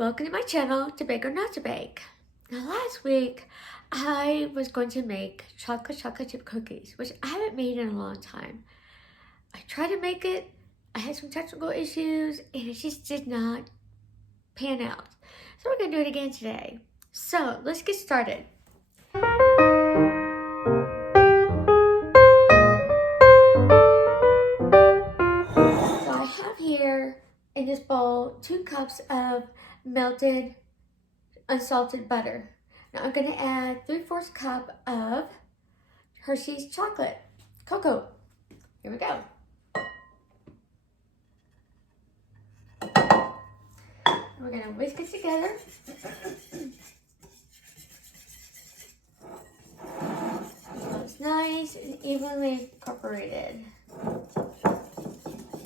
Welcome to my channel, To Bake or Not to Bake. Now last week, I was going to make chocolate chip cookies, which I haven't made in a long time. I tried to make it, I had some technical issues, and it just did not pan out. So we're gonna do it again today. So let's get started. So I have here in this bowl 2 cups of melted unsalted butter. Now I'm going to add 3/4 cup of Hershey's chocolate cocoa. Here we go. And we're going to whisk it together. So it's nice and evenly incorporated.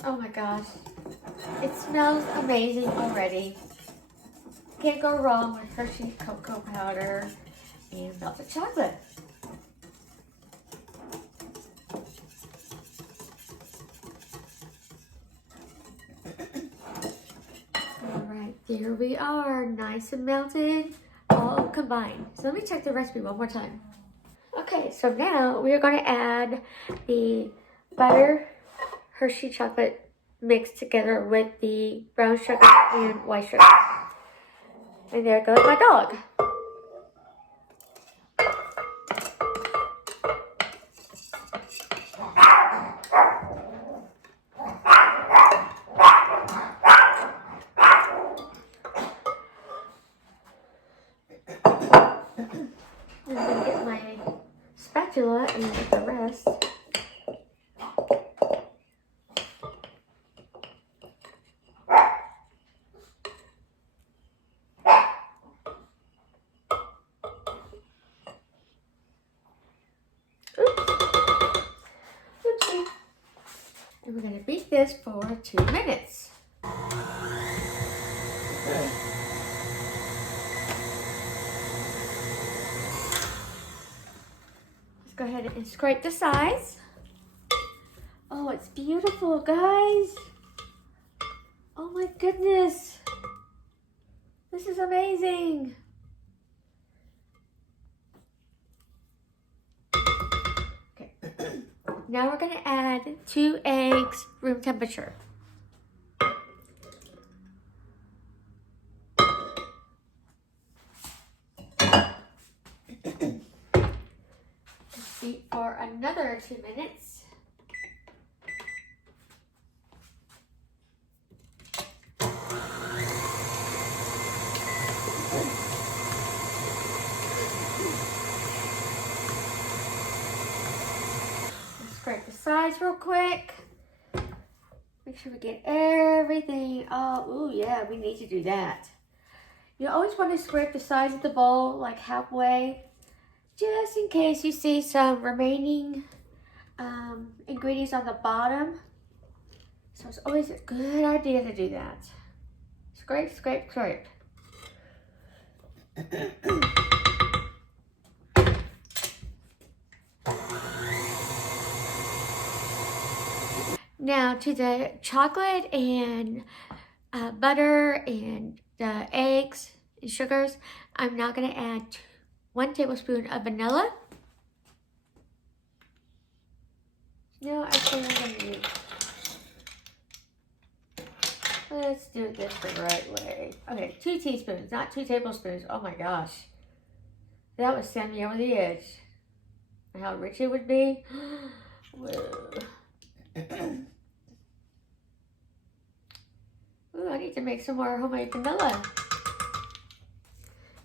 Oh my gosh, it smells amazing already. Can't go wrong with Hershey cocoa powder and melted chocolate. Alright, there we are, nice and melted, all combined. So let me check the recipe one more time. Okay, so now we are going to add the butter Hershey chocolate mixed together with the brown sugar and white sugar. And there goes my dog. I'm going to get my spatula and get the rest. And we're going to beat this for 2 minutes. Let's go ahead and scrape the sides. Oh, it's beautiful, guys. Oh my goodness. This is amazing. Okay. Now we're going to add 2 eggs, room temperature. Beat for another 2 minutes. Scrape the sides real quick. Make sure we get everything. Oh yeah, we need to do that. You always want to scrape the sides of the bowl like halfway, just in case you see some remaining ingredients on the bottom. So it's always a good idea to do that. Scrape, scrape, scrape. Now to the chocolate and butter and the eggs and sugars, I'm now going to add 1 tablespoon of vanilla. No, actually I'm going to use. Let's do this the right way. Okay, 2 teaspoons, not 2 tablespoons. Oh my gosh. That would send me over the edge. And how rich it would be. Whoa. Ooh, I need to make some more homemade vanilla.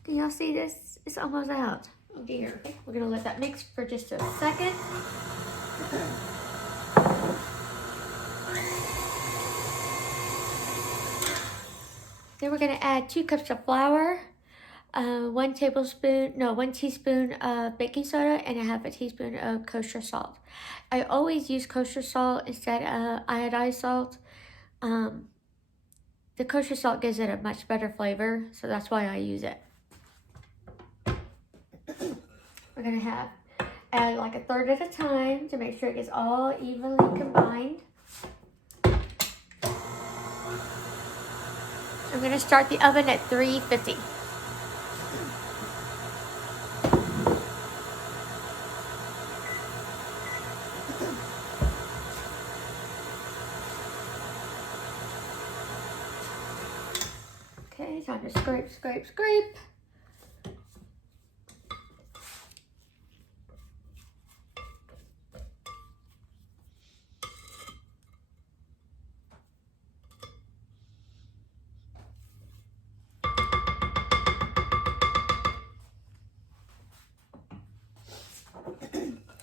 Can y'all see this? It's almost out. Oh dear. Okay, we're gonna let that mix for just a second. Then we're gonna add 2 cups of flour, 1 teaspoon of baking soda, and 1/2 teaspoon of kosher salt. I always use kosher salt instead of iodized salt. The kosher salt gives it a much better flavor, so that's why I use it. We're gonna add like 1/3 at a time to make sure it gets all evenly combined. I'm going to start the oven at 350. Okay, time to scrape, scrape, scrape.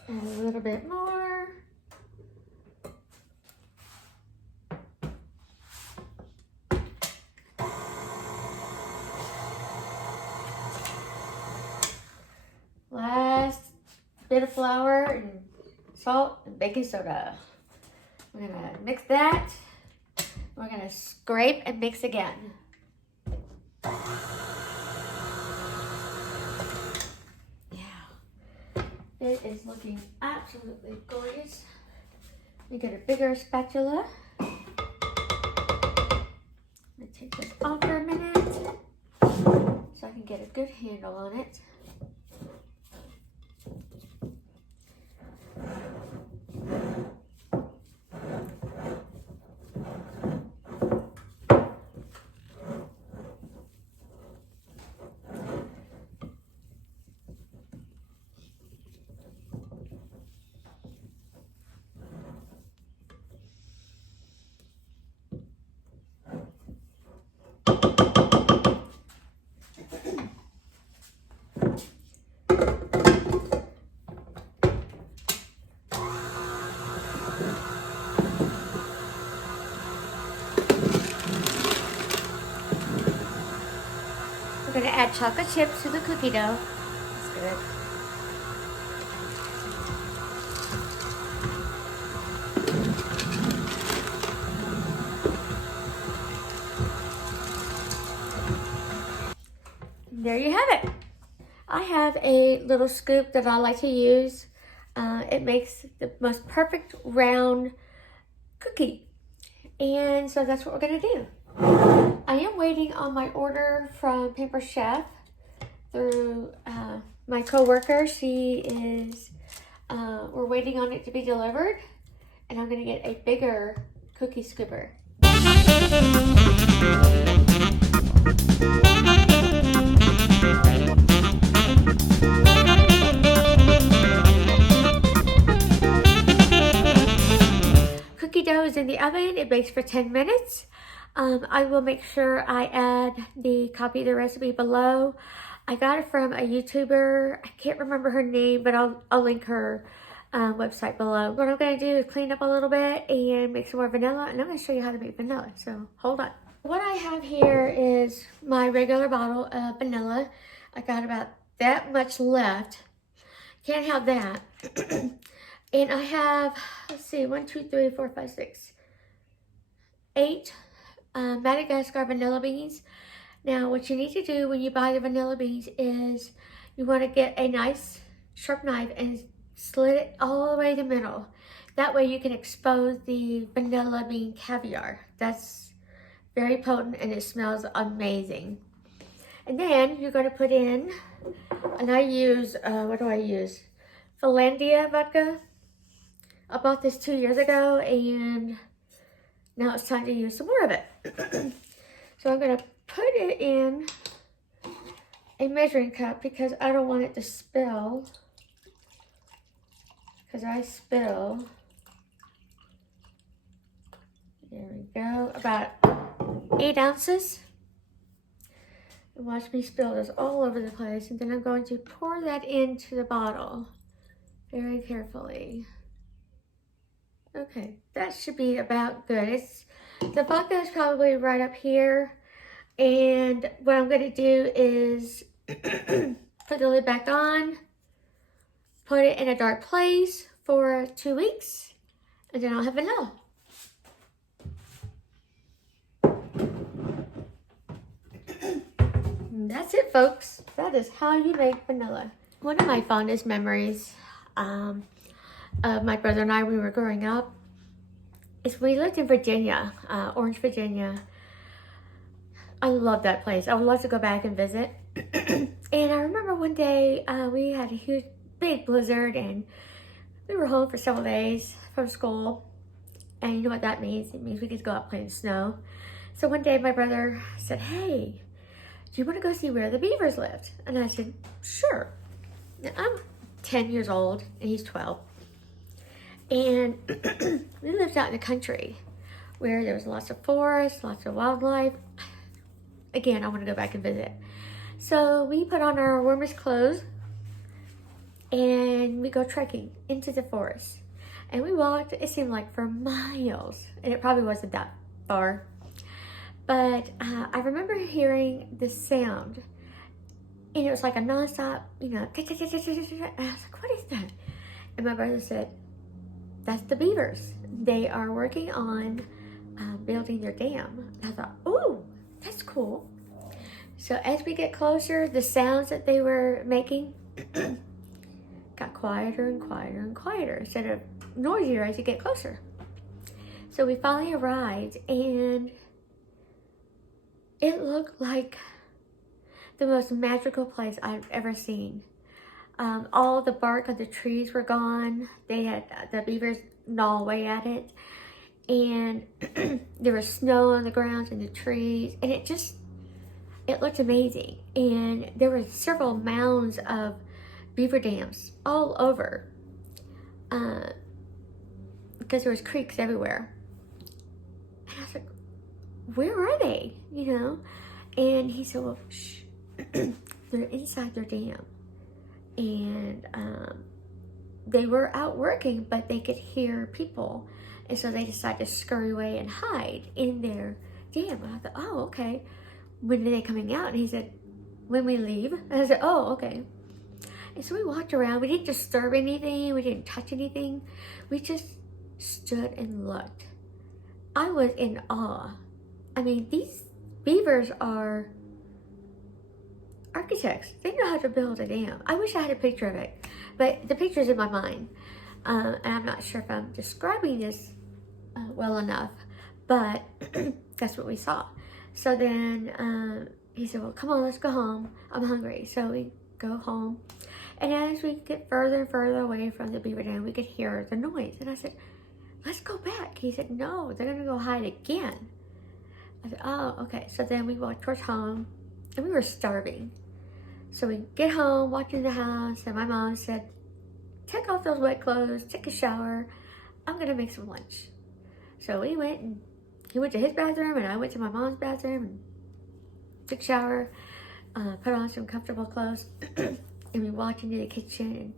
And a little bit more. Last bit of flour and salt and baking soda. We're gonna mix that. We're gonna scrape and mix again. Yeah, it is looking absolutely gorgeous. We get a bigger spatula. I'm gonna take this off for a minute so I can get a good handle on it. We're going to add chocolate chips to the cookie dough. That's good. And there you have it. I have a little scoop that I like to use. It makes the most perfect round cookie. And so that's what we're going to do. I am waiting on my order from Pamper Chef through my coworker. She is, we're waiting on it to be delivered, and I'm going to get a bigger cookie scooper. Cookie dough is in the oven. It bakes for 10 minutes. I will make sure I add the copy of the recipe below. I got it from a YouTuber. I can't remember her name, but I'll link her website below. What I'm going to do is clean up a little bit and make some more vanilla, and I'm going to show you how to make vanilla, so hold on. What I have here is my regular bottle of vanilla. I got about that much left. Can't have that. And I have, let's see, 1, 2, 3, 4, 5, 6, 8 Madagascar vanilla beans. Now, what you need to do when you buy the vanilla beans is you want to get a nice sharp knife and slit it all the way to the middle. That way you can expose the vanilla bean caviar. That's very potent and it smells amazing. And then you're going to put in, and I use, what do I use? Finlandia vodka. I bought this 2 years ago and now it's time to use some more of it. So I'm going to put it in a measuring cup because I don't want it to spill. Because I spill. There we go. About 8 ounces. And watch me spill this all over the place. And then I'm going to pour that into the bottle very carefully. Okay, that should be about good. The vodka is probably right up here. And what I'm going to do is put the lid back on, put it in a dark place for 2 weeks, and then I'll have vanilla. And that's it, folks. That is how you make vanilla. One of my fondest memories of my brother and I when we were growing up is we lived in Virginia, Orange, Virginia. I love that place. I would love to go back and visit. And I remember one day we had a huge, big blizzard, and we were home for several days from school. And you know what that means? It means we could go out playing snow. So one day my brother said, "Hey, do you want to go see where the beavers lived?" And I said, "Sure." Now, I'm 10 years old and he's 12. And we lived out in the country where there was lots of forest, lots of wildlife. Again, I want to go back and visit. So we put on our warmest clothes and we go trekking into the forest. And we walked, it seemed like for miles, and it probably wasn't that far. But I remember hearing the sound, and it was like a nonstop, you know, and I was like, "What is that?" And my brother said, "That's the beavers. They are working on building their dam." And I thought, "Oh, that's cool." So as we get closer, the sounds that they were making got quieter and quieter and quieter instead of noisier as you get closer. So we finally arrived, and it looked like the most magical place I've ever seen. All the bark on the trees were gone. They had the beavers gnaw away at it, and there was snow on the ground and the trees, and it looked amazing. And there were several mounds of beaver dams all over, because there was creeks everywhere. And I was like, "Where are they?" You know? And he said, "Well, shh, they're inside their dam." And they were out working, but they could hear people. And so they decided to scurry away and hide in their dam. And I thought, "Oh, okay. When are they coming out?" And he said, "When we leave." And I said, "Oh, okay." And so we walked around. We didn't disturb anything. We didn't touch anything. We just stood and looked. I was in awe. I mean, these beavers are architects. They know how to build a dam. I wish I had a picture of it, but the picture's in my mind. And I'm not sure if I'm describing this well enough, but that's what we saw. So then he said, "Well, come on, let's go home. I'm hungry." So we go home. And as we get further and further away from the beaver dam, we could hear the noise. And I said, "Let's go back." He said, "No, they're going to go hide again." I said, "Oh, okay." So then we walked towards home, and we were starving. So we get home, walked in the house, and my mom said, "Take off those wet clothes, take a shower. I'm going to make some lunch." So we went, and he went to his bathroom, and I went to my mom's bathroom and took a shower, put on some comfortable clothes, and we walked into the kitchen, and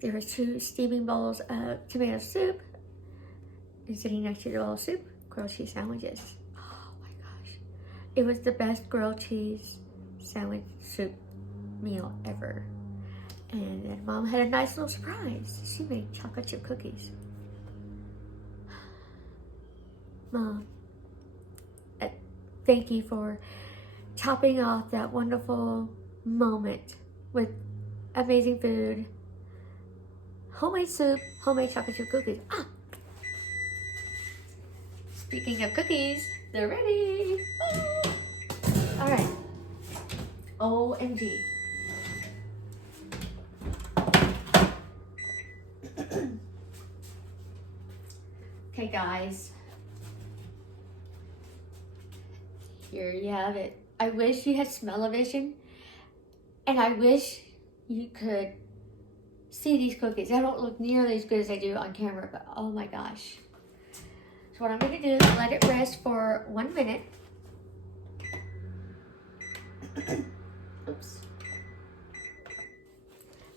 there were 2 steaming bowls of tomato soup, and sitting next to the bowl of soup, grilled cheese sandwiches. Oh my gosh. It was the best grilled cheese sandwich soup meal ever. And then Mom had a nice little surprise. She made chocolate chip cookies. Mom, thank you for topping off that wonderful moment with amazing food, homemade soup, homemade chocolate chip cookies. Speaking of cookies, they're ready. All right. OMG. Okay, guys. Here you have it. I wish you had smell-o-vision, and I wish you could see these cookies. They don't look nearly as good as they do on camera, but oh my gosh. So what I'm going to do is let it rest for 1 minute. Oops.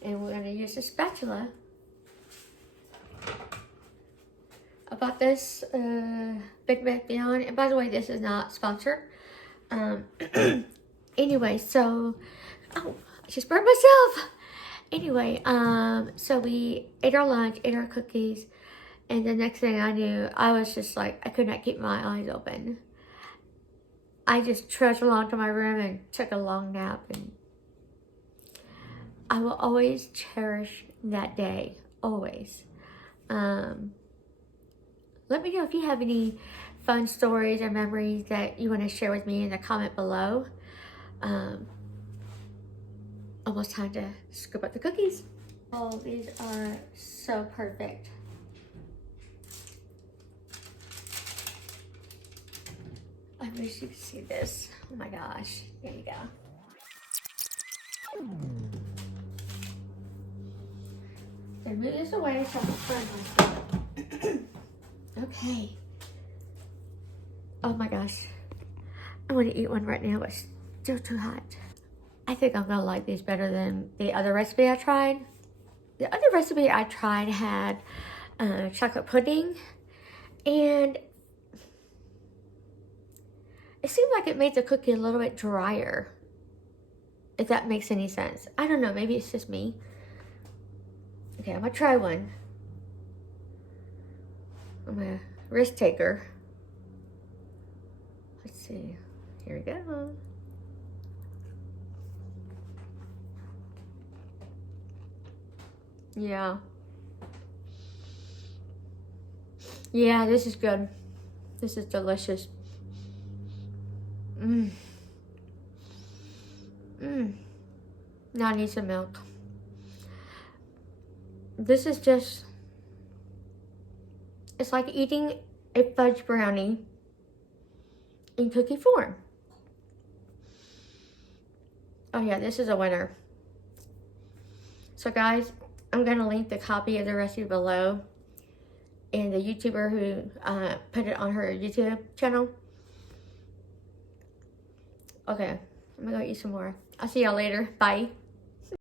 And we're going to use a spatula. I bought this Big Mac Beyond, and by the way, this is not sponsored. Anyway, so I just burned myself. Anyway, so we ate our lunch, ate our cookies, and the next thing I knew, I was just like, I could not keep my eyes open. I just trudged along to my room and took a long nap, and I will always cherish that day, always. Let me know if you have any fun stories or memories that you want to share with me in the comment below. Almost time to scoop up the cookies. Oh, these are so perfect. I wish you could see this. Oh my gosh. There you go. So move this away so I can burn myself. Okay. Oh my gosh. I want to eat one right now, but it's still too hot. I think I'm gonna like these better than the other recipe I tried. The other recipe I tried had chocolate pudding, and it seemed like it made the cookie a little bit drier, if that makes any sense. I don't know, maybe it's just me. Okay, I'm gonna try one. I'm a risk taker. Let's see, here we go. Yeah. Yeah, this is good. This is delicious. Mmm. Mmm. Now I need some milk. This is just, it's like eating a fudge brownie in cookie form. Oh yeah, this is a winner. So guys, I'm gonna link the copy of the recipe below, and the YouTuber who put it on her YouTube channel. Okay, I'm gonna go eat some more. I'll see y'all later. Bye.